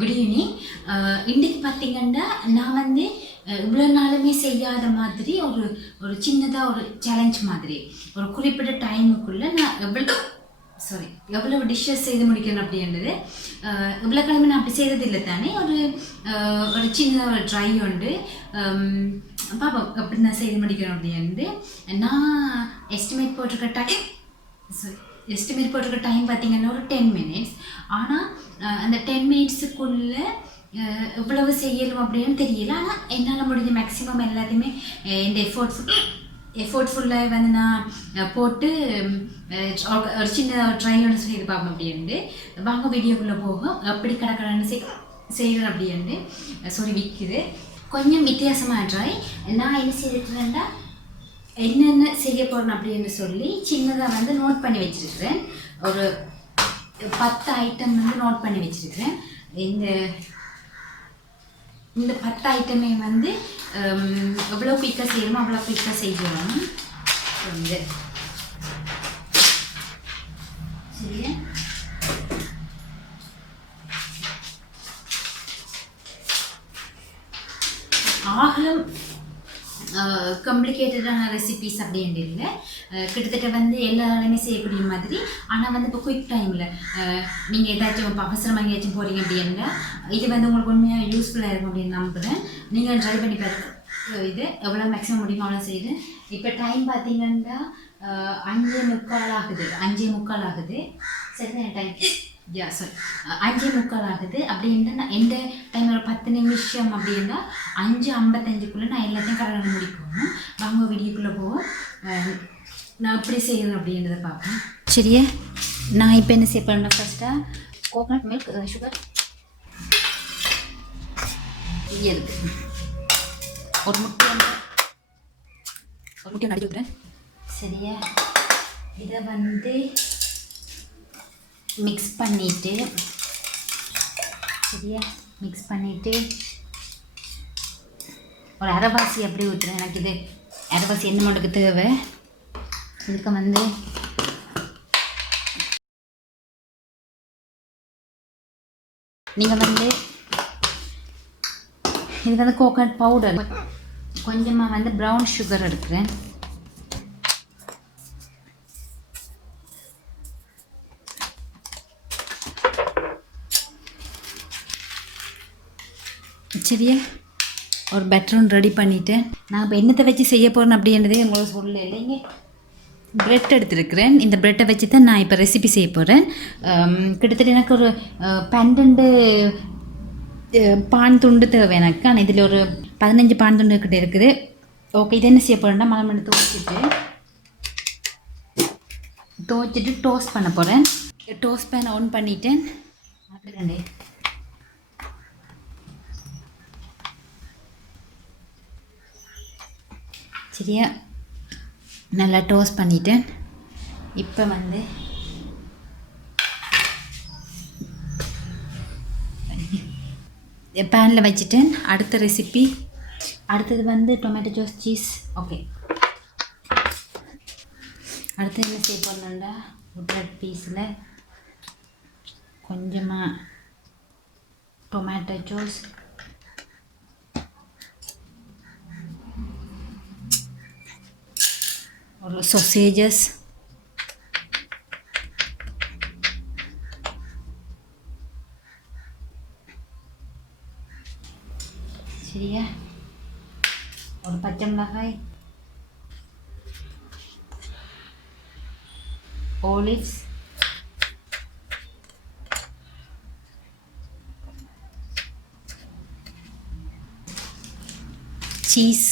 Good evening. இன்றைக்கி பார்த்தீங்கன்னா நான் வந்து இவ்வளோ நாளுமே செய்யாத மாதிரி ஒரு சின்னதாக ஒரு சேலஞ்ச் மாதிரி ஒரு குறிப்பிட்ட டைமுக்குள்ளே நான் எவ்வளவு டிஷ்ஷஸ் செய்து முடிக்கணும் அப்படின்றது இவ்வளோ கிழமை நான் அப்படி செய்கிறதில்லை தானே. ஒரு சின்னதாக ஒரு ட்ரை உண்டு. பாப்போம் எப்படி நான் செய்து முடிக்கணும் அப்படின்ட்டு. நான் எஸ்டிமேட் போட்டிருக்க டைம் பார்த்தீங்கன்னா ஒரு 10 minutes. ஆனால் அந்த 10 minutesக்குள்ளே இவ்வளவு செய்யணும் அப்படின்னு தெரியல. ஆனால் என்னால் முடிஞ்ச மேக்ஸிமம் எல்லாத்தையுமே இந்த எஃபோர்ட்ஃபுல்லாக வந்து நான் போட்டு ஒரு சின்ன ட்ரையோடு செய்து பார்ப்போம் அப்படின்ட்டு. வாங்க வீடியோக்குள்ளே போகும் எப்படி கடற்கடன்னு செய்கிறேன் அப்படின்ட்டு சொல்லி விற்குது. கொஞ்சம் வித்தியாசமாக ட்ரை. நான் என்ன செய்திருக்கிறேன்டா என்னென்ன செய்ய போகிறேன் அப்படின்னு சொல்லி சின்னதாக வந்து நோட் பண்ணி வச்சுருக்கிறேன். ஒரு 10 ஐட்டம் வந்து நோட் பண்ணி வச்சுருக்கிறேன். இந்த 10 ஐட்டமே வந்து எவ்வளோ குயிக்காக செய்யணுமோ அவ்வளோ குயிக்காக செய்யணும். வந்து சரியா ஆகலும் காம்ப்ளிகேட்டடான ரெசிபீஸ் அப்படின்ட்டு இல்லை. கிட்டத்தட்ட வந்து எல்லாருமே செய்யக்கூடிய மாதிரி. ஆனால் வந்து இப்போ குயிக் டைமில் நீங்கள் ஏதாச்சும் இப்போ அவசரமாக எங்கேயாச்சும் போகிறீங்க அப்படின்னா இது வந்து உங்களுக்கு உண்மையாக யூஸ்ஃபுல்லாக இருக்கும் அப்படின்னு நம்புகிறேன். நீங்கள் ட்ரை பண்ணி பாருங்க. இது எவ்வளோ மேக்ஸிமம் முடியுமோ அவ்வளோ செய்யுது. இப்போ டைம் பார்த்தீங்கன்னா 5:45 ஆகுது. சரிதான் டைம். சாரி 5:45 ஆகுது. அப்படின்னா நான் எந்த டைம் ஒரு 10 நிமிஷம் அப்படின்னா 5:55க்குள்ளே நான் எல்லாத்தையும் கடற்கரை முடிக்கணும். வாங்க வீடியோக்குள்ளே போவோம். நான் எப்படி செய்யணும் அப்படின்றத பார்ப்பேன். சரியா நான் இப்போ என்ன செய்ய போகிறேன்னா ஃபஸ்ட்டாக கோகனட் மில்க் சுகர் இருக்குது. ஒரு முட்டை அடிச்சு விட்றேன். சரியா இதை வந்து மிக்ஸ் பண்ணிவிட்டு ஒரு அரைவாசி அப்படி ஊற்றுறேன். எனக்கு இது அரைவாசி என்ன மட்டுக்கு தேவை. இதுக்கு வந்து நீங்கள் வந்து இதுக்கு வந்து கோகனட் பவுடர் கொஞ்சமாக வந்து ப்ரௌன் சுகர் எடுக்கிறேன். சரியா ஒரு பேட்டரும் ரெடி பண்ணிவிட்டேன். நான் இப்போ என்னத்தை வச்சு செய்ய போகிறேன் அப்படின்றதே உங்களுக்கு சொல்லலை. இல்லைங்க ப்ரெட் எடுத்துருக்கிறேன். இந்த ப்ரெட்டை வச்சு தான் நான் இப்போ ரெசிபி செய்ய போகிறேன். கிட்டத்தட்ட எனக்கு ஒரு 12 பான் துண்டு தேவை எனக்கு. ஆனால் இதில் ஒரு 15 பான் துண்டு கிட்டே இருக்குது. ஓகே இது என்ன செய்ய போகிறேன்னா மழை துவச்சிட்டு டோஸ்ட் பண்ண போகிறேன். டோஸ்ட் பேன் ஆன் பண்ணிட்டேன். அப்படிதானே சரியா நல்லா டோஸ்ட் பண்ணிட்டேன். இப்போ வந்து பேனில் வச்சுட்டேன். அடுத்த ரெசிபி அடுத்தது வந்து டொமேட்டோ சாஸ் சீஸ். ஓகே அடுத்தது என்ன செய்ய போகிறோம்னா ப்ரெட் பீஸில் கொஞ்சமாக டொமேட்டோ சாஸ், ஒரு sausages, சரியா ஒரு பச்சை மிளகாய், olives, cheese,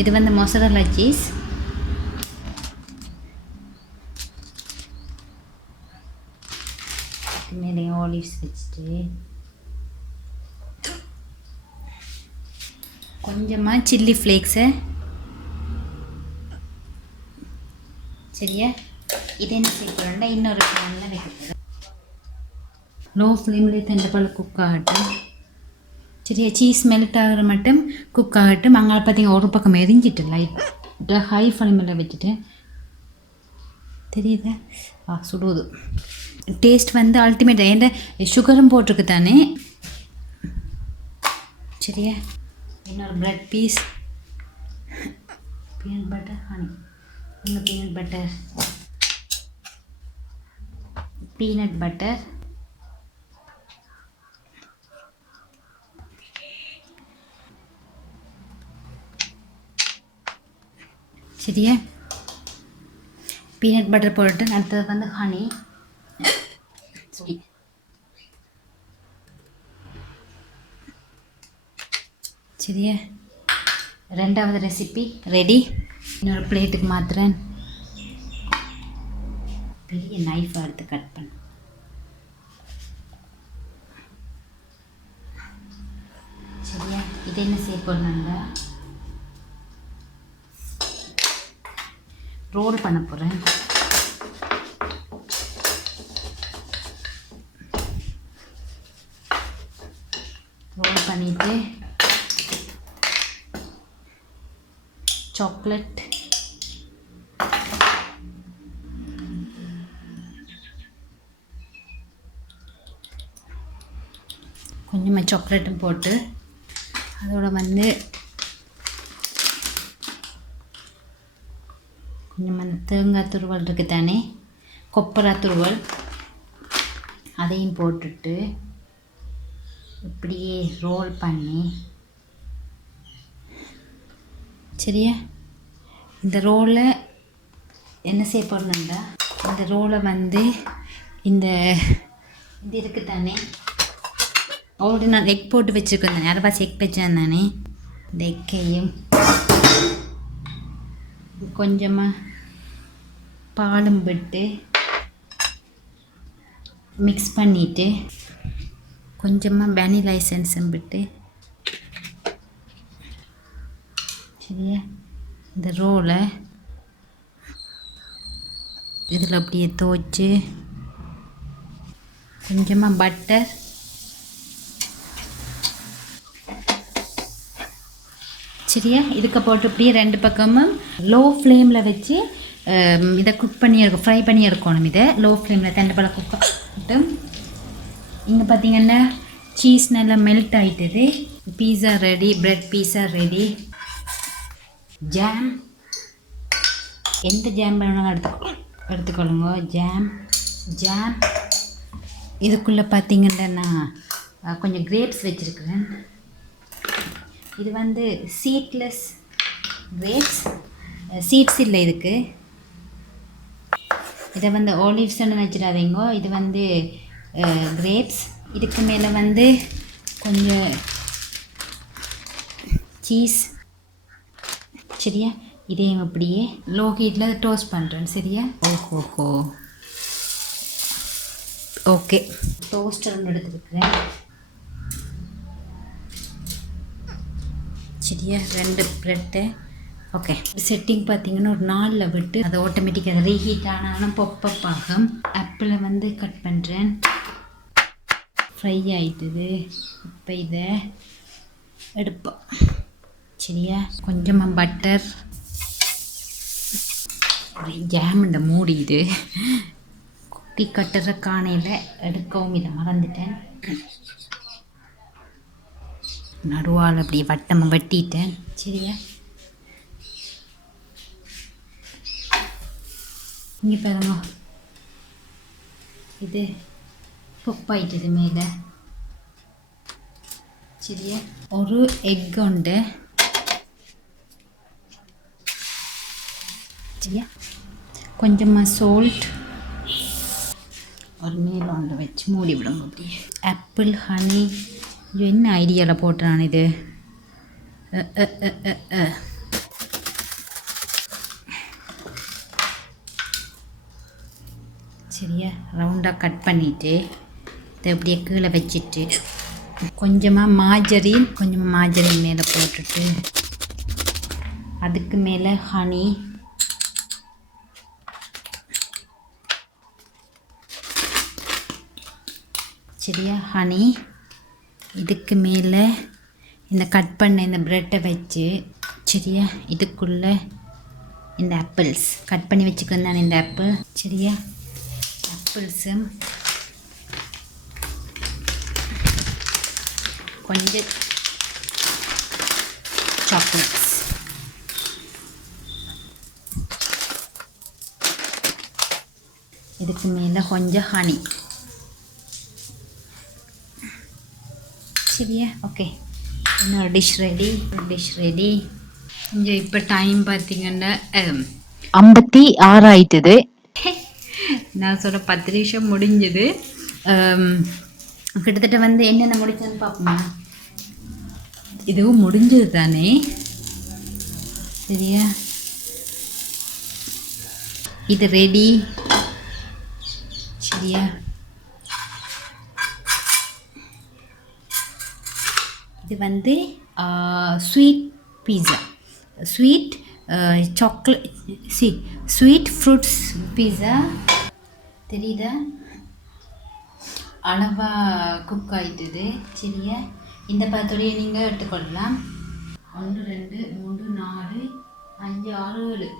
இது வந்து மொசரல்லா சீஸ், மேலே ஆலிவ்ஸ் வச்சுட்டு கொஞ்சமாக சில்லி ஃப்ளேக்ஸு. சரியா இது என்ன செய்யணும்னா இன்னொரு பேனில் வைக்க லோ ஃப்ளேமில் தண்டப்பழம் குக் ஆகட்டும். சரியா சீஸ் மெல்ட் ஆகிற மட்டும் குக் ஆகட்டும். அங்கே பார்த்தீங்க ஒரு பக்கம் எரிஞ்சிட்டு லைட்டாக ஹை ஃப்ளேமில் வச்சுட்டு தெரியுதா? சுடுவது டேஸ்ட் வந்து அல்டிமேட். ஏன்டா சுகரும் போட்டிருக்கு தானே. சரியா, இன்னொரு bread piece, peanut butter honey. இன்னும் பீனட் பட்டர் சரியா. பீனட் பட்டர் போட்டு அடுத்தது வந்து ஹனி. சரியா, ரெண்டாவது ரெசிபி ரெடி. இன்னொரு பிளேட்டுக்கு மாற்றுறேன். பெரிய நைஃபை எடுத்து கட் பண்ண. சரியா, இது என்ன செய்ய போகிறேன்னாங்க, ரோல் பண்ண போகிறேன். ரோல் பண்ணிவிட்டு சாக்லேட், கொஞ்சமாக சாக்லேட்டும் போட்டு அதோட வந்து கொஞ்சமாக தேங்காய் துருவல் இருக்குது தானே, கொப்பரா துருவல், அதையும் போட்டுட்டு இப்படியே ரோல் பண்ணி. சரியா, இந்த ரோலை என்ன செய்ய போகிறேன்னா, இந்த ரோலை வந்து இந்த இது இருக்குது தானே, ஆல்ரெடி நான் எக் போட்டு வச்சுருக்கேன் தானே, அரைவாசி எக் வச்சேன் தானே, இந்த எக்கையும் கொஞ்சமாக பாலும் விட்டு மிக்ஸ் பண்ணிவிட்டு கொஞ்சமாக வெனிலா எசன்ஸும் விட்டு. சரியா, இந்த ரோலை இதில் அப்படியே துவைச்சி கொஞ்சமாக பட்டர், சரியா, இதுக்கு போட்டு இப்படியே ரெண்டு பக்கமும் லோ ஃப்ளேமில் வச்சு இதை குக் பண்ணி எடுக்கும், ஃப்ரை பண்ணி எடுக்கணும். இதை லோ ஃப்ளேமில் ரெண்டு பழம் குக் பண்ணிட்டு. இங்கே பார்த்தீங்கன்னா சீஸ் நல்லா மெல்ட் ஆகிட்டுது. Pizza ready, bread pizza ready. Jam, எந்த ஜாம் வேணும்னாலும் எடுத்துக்கொள்ளுங்க. ஜாம் இதுக்குள்ளே பார்த்தீங்கன்னா நான் கொஞ்சம் கிரேப்ஸ் வச்சுருக்கிறேன். இது வந்து சீட்லெஸ் கிரேப்ஸ், சீட்ஸ் இல்லை இதுக்கு. இதை வந்து ஆலிவ்ஸ்ன்னு வச்சிடாதீங்க, இது வந்து கிரேப்ஸ். இதுக்கு மேலே வந்து கொஞ்சம் சீஸ். சரியா, இதையும் அப்படியே லோ ஹீட்டில் டோஸ்ட் பண்ணுறேன். சரியா, ஓஹோஹோ, ஓகே. டோஸ்டர் ஒன்று எடுத்துருக்குறேன். சரியா, ரெண்டு ப்ரெட்டு. ஓகே, செட்டிங் பார்த்தீங்கன்னா ஒரு 4ல் விட்டு அதை ஆட்டோமேட்டிக்காக ரீஹீட் ஆனாலும் பொப்பப் ஆகும். ஆப்பிளை வந்து கட் பண்ணுறேன். ஃப்ரை ஆகிட்டுது. இப்போ இதை எடுப்போம். சரியா, கொஞ்சமாக பட்டர், ஜாமுண்ட மூடிது. குட்டி கட்டுற காணையில் எடுக்கவும் இதை மறந்துட்டேன். நடுவால் அப்படியே வட்டமாக வெட்டிட்டேன். சரியா, இங்கே பாருங்க, இது பொப்பாயிட்டது மேலே. சரியா, ஒரு எக் உண்டு. சரியா, கொஞ்சமாக சால்ட் ஒரு மேலே ஒன்று வச்சு மூடி விடுங்க. அப்படியே ஆப்பிள் ஹனி. இது என்ன ஐடியாவில் போட்டுறான் இது. சரியா, ரவுண்டாக கட் பண்ணிவிட்டு இதை அப்படியே கீழே வச்சுட்டு கொஞ்சமாக மாஜரின் மேலே போட்டுட்டு அதுக்கு மேலே ஹனி. சரியா, ஹனி. இதுக்கு மேலே இந்த கட் பண்ண இந்த ப்ரெட்டை வச்சு, சரியா, இதுக்குள்ளே இந்த ஆப்பிள்ஸ் கட் பண்ணி வச்சுக்கிறேன். இந்த ஆப்பிள் சரியா, ஆப்பிள்ஸும் கொஞ்சம் சாக்லேட்ஸ், இதுக்கு மேலே கொஞ்சம் ஹனி சரியா. ஓகே, இன்னொரு டிஷ் ரெடி. கொஞ்சம் இப்போ டைம் பார்த்தீங்கன்னா 56 ஆயிட்டுது. நான் சொல்ல 10 நிமிஷம் முடிஞ்சது. கிட்டத்தட்ட வந்து என்னென்ன முடிச்சதுன்னு பார்ப்போமா. இதுவும் முடிஞ்சது தானே சரியா. இது ரெடி சரியா. இது வந்து ஸ்வீட் பீஸா, ஸ்வீட் சாக்லேட் ஸ்வீட் ஃப்ரூட்ஸ் பீஸா தெரியுதா. அளவாக குக் ஆகிட்டுது சரியா. இந்த பதத்தோடைய நீங்கள் எடுத்துக்கொள்ளலாம். 1 2 3 4 5 6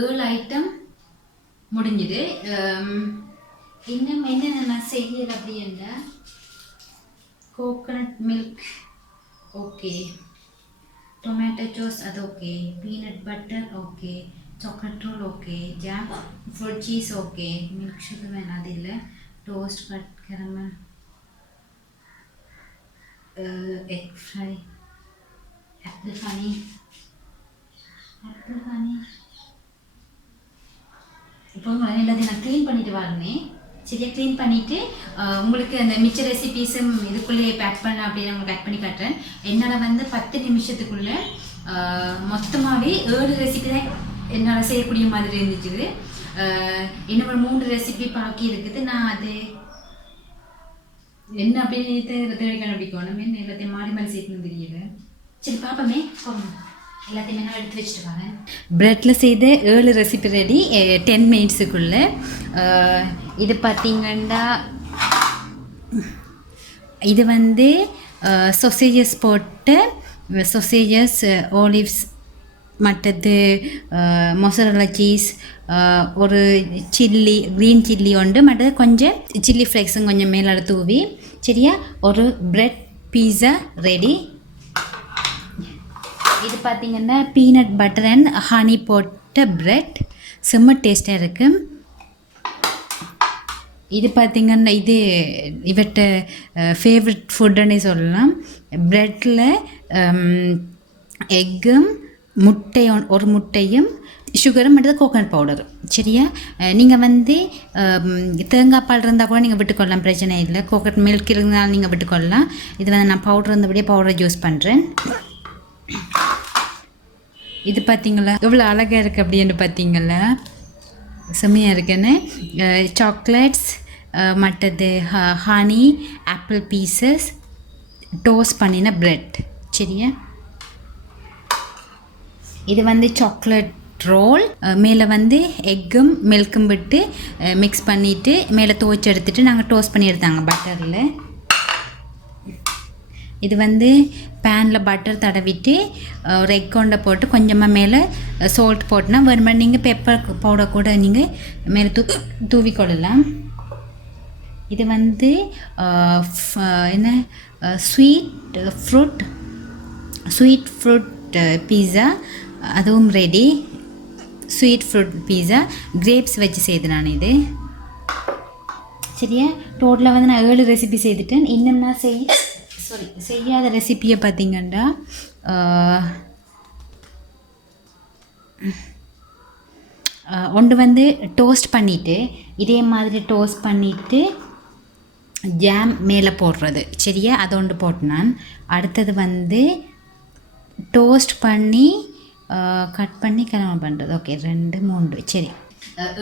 7 ஐட்டம் முடிஞ்சுது. இன்னும் என்னென்ன நான் செய்யலை அப்படின்னா, coconut milk okay, tomato sauce அது okay, peanut butter okay, chocolate roll okay, jam fruit cheese okay, milkshake வேணாம் அது இல்லை, toast cut caramel, egg fry, apple honey இப்போ எல்லாத்தையும் நான் க்ளீன் பண்ணிட்டு வரேன் சரியா. க்ளீன் பண்ணிவிட்டு உங்களுக்கு அந்த மிச்ச ரெசிபீஸும் இதுக்குள்ளேயே பேக் பண்ண அப்படின்னு உங்களுக்கு பேக் பண்ணி காட்டுறேன். என்னால் வந்து 10 நிமிஷத்துக்குள்ளே மொத்தமாகவே 7 ரெசிபி தான் என்னால் செய்யக்கூடிய மாதிரி இருந்துச்சு. இன்னும் ஒரு 3 ரெசிபி பாக்கி இருக்குது. நான் அது என்ன அப்படின்னு தேடி கண்டுபிடிக்கணும். என்ன எல்லாத்தையும் மாறி சேர்க்கணும் தெரியல. சரி பாப்பமே எல்லாத்தையுமே நான் எடுத்து வச்சுட்டு வரேன். ப்ரெட்டில் செய்த 7 ரெசிபி ரெடி 10 மினிட்ஸுக்குள்ளே. இது பார்த்திங்கன்னா இது வந்து சொசேஜஸ் போட்டு சொசேஜஸ், ஆலிவ்ஸ், மற்றது மொசரல்லா சீஸ், ஒரு சில்லி க்ரீன் சில்லி உண்டு, மற்றது கொஞ்சம் சில்லி ஃப்ளேக்ஸும் கொஞ்சம் மேலே தூவி சரியா. ஒரு ப்ரெட் பீஸா ரெடி. இது பார்த்திங்கன்னா பீனட் பட்டர் அண்ட் ஹனி போட்ட ப்ரெட் செம்ம டேஸ்ட்டாக இருக்குது. இது பார்த்திங்கன்னா இது இவர்கிட்ட ஃபேவரட் ஃபுட்டுன்னே சொல்லலாம். ப்ரெட்டில் எக்கும் ஒரு முட்டையும் சுகரும் மட்டும் கோகனட் பவுடரும் சரியா. நீங்கள் வந்து தேங்காய் பால் இருந்தால் கூட நீங்கள் விட்டுக்கொள்ளலாம், பிரச்சனை இல்லை. கோகனட் மில்க் இருந்தாலும் நீங்கள் விட்டுக்கொள்ளலாம். இது வந்து நான் பவுடர் இருந்தபடியே பவுடரை யூஸ் பண்ணுறேன். இது பார்த்திங்களா எவ்வளோ அழகாக இருக்குது அப்படின்னு பார்த்தீங்களா, செம்மையாக இருக்குன்னு. சாக்லேட்ஸ், மற்றது ஹனி, ஆப்பிள் பீசஸ், டோஸ்ட் பண்ணின ப்ரெட் சரியா. இது வந்து சாக்லேட் ரோல், மேலே வந்து எக்கும் மில்க்கும் விட்டு மிக்ஸ் பண்ணிவிட்டு மேலே துவைச்சி எடுத்துகிட்டு நாங்கள் டோஸ்ட் பண்ணி எடுத்தாங்க பட்டரில். இது வந்து பேனில் பட்டர் தடவிட்டு ஒரு எக் கொண்டை போட்டு கொஞ்சமாக மேலே சால்ட் போட்டுனா வேணுமா நீங்கள் பெப்பர் பவுடர் கூட நீங்கள் மேலே தூவிக்கொள்ளலாம். இது வந்து என்ன ஸ்வீட் ஃப்ரூட் பீஸா அதுவும் ரெடி. ஸ்வீட் ஃப்ரூட் பீஸா கிரேப்ஸ் வச்சு செய்து நான் இது சரியா. டோட்டலாக வந்து நான் 7 ரெசிபி செய்துட்டேன். இன்னும் நான் செய்யாத ரெசிப்பியை பார்த்திங்கன்னா ஒன்று வந்து டோஸ்ட் பண்ணிவிட்டு இதே மாதிரி டோஸ்ட் பண்ணிவிட்டு ஜாம் மேலே போடுறது சரியா, அதை ஒன்று போட்டு நான். அடுத்தது வந்து டோஸ்ட் பண்ணி கட் பண்ணி கிளம்ப பண்ணுறது. ஓகே 2 3 சரி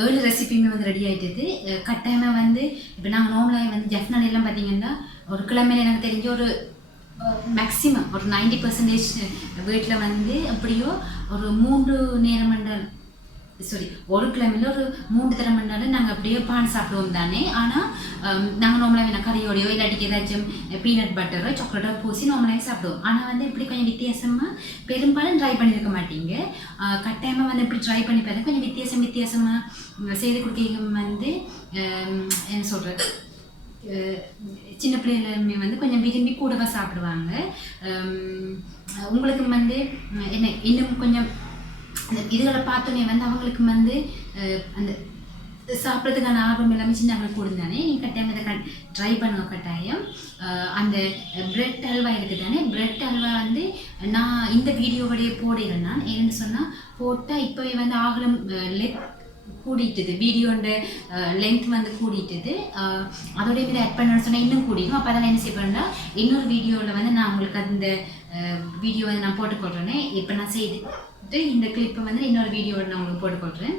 7 ரெசிபியுமே வந்து ரெடி ஆகிட்டது. கட்டாயமாக வந்து இப்போ நாங்கள் நார்மலாக வந்து ஜஃப்னாலெல்லாம் பார்த்திங்கன்னா ஒரு கிழமையில் எனக்கு தெரிஞ்ச ஒரு மேக்ஸிமம் ஒரு 90% வீட்டில் வந்து எப்படியோ ஒரு 3 நேரம் சாரி ஒரு கிழமையில் ஒரு 3 தடவை மணி நாங்கள் அப்படியே பான் சாப்பிடுவோம் தானே. ஆனால் நாங்கள் நார்மலாக கறியோடையோ இல்லாட்டிக்கு ஏதாச்சும் பீனட் பட்டரோ சாக்லேட்டோ பூசி நார்மலாக சாப்பிடுவோம். ஆனால் வந்து இப்படி கொஞ்சம் வித்தியாசமாக பெரும்பாலும் ட்ரை பண்ணியிருக்க மாட்டீங்க. கட்டாயமாக வந்து இப்படி ட்ரை பண்ணி பாருங்க. கொஞ்சம் வித்தியாசமாக செய்து கொடுக்க வந்து என்ன சொல்கிறது, சின்ன பிள்ளைகளுமே வந்து கொஞ்சம் விரும்பி கூடவா சாப்பிடுவாங்க. உங்களுக்கு வந்து என்ன இன்னும் கொஞ்சம் அந்த இதுகளை பார்த்தோன்னே வந்து அவங்களுக்கு வந்து அந்த சாப்பிட்றதுக்கான ஆர்வம் எல்லாமே சின்னவங்களுக்கு கொடுந்தானே. நீங்கள் கட்டாயம் இதை ட்ரை பண்ணுவோம் கட்டாயம். அந்த பிரெட் அல்வா இருக்குது தானே, பிரெட் அல்வா வந்து நான் இந்த வீடியோவோடைய போடுறேன். நான் என்னென்னு சொன்னால் போட்டால் இப்போவே வந்து ஆகலம் கூடிட்டுது, வீடியோட லென்த் வந்து கூடிட்டுது. அதோடைய மீது ஆட் பண்ணணும்னு சொன்னால் இன்னும் கூடிடும். அப்போ அதெல்லாம் என்ன செய்யணும்னா இன்னொரு வீடியோவில் வந்து நான் உங்களுக்கு அந்த வீடியோ வந்து நான் போட்டுக்கொள்கிறேனே. இப்போ நான் செய்துட்டு இந்த கிளிப்பை வந்து இன்னொரு வீடியோவில் நான் உங்களுக்கு போட்டுக்கொள்கிறேன்.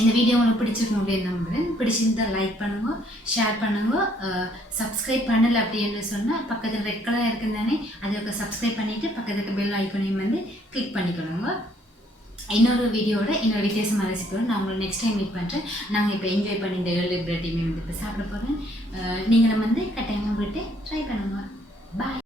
இந்த வீடியோ உங்களுக்கு பிடிச்சிருக்கணும் அப்படின்னு நம்புகிறேன். பிடிச்சிருந்தால் லைக் பண்ணுங்க, ஷேர் பண்ணுங்க. சப்ஸ்கிரைப் பண்ணலை அப்படின்னு சொன்னால் பக்கத்தில் ரெட் கலர் இருக்குன்னு தானே, அதுக்கு சப்ஸ்கிரைப் பண்ணிவிட்டு பக்கத்துக்கு பெல் ஐக்கனையும் வந்து கிளிக் பண்ணிக்கணுங்க. இன்னொரு வீடியோட இன்னொரு வித்தியாசமாக ரெசிபியோட நான் உங்களை நெக்ஸ்ட் டைம் மீட் பண்ணுறேன். நாங்கள் இப்போ என்ஜாய் பண்ணி இந்த ஏர்லி பிரெட்டையுமே வந்து இப்போ சாப்பிட போகிறேன். நீங்களும் வந்து கட்டாயமாக போய்ட்டு ட்ரை பண்ணுங்க. பாய்.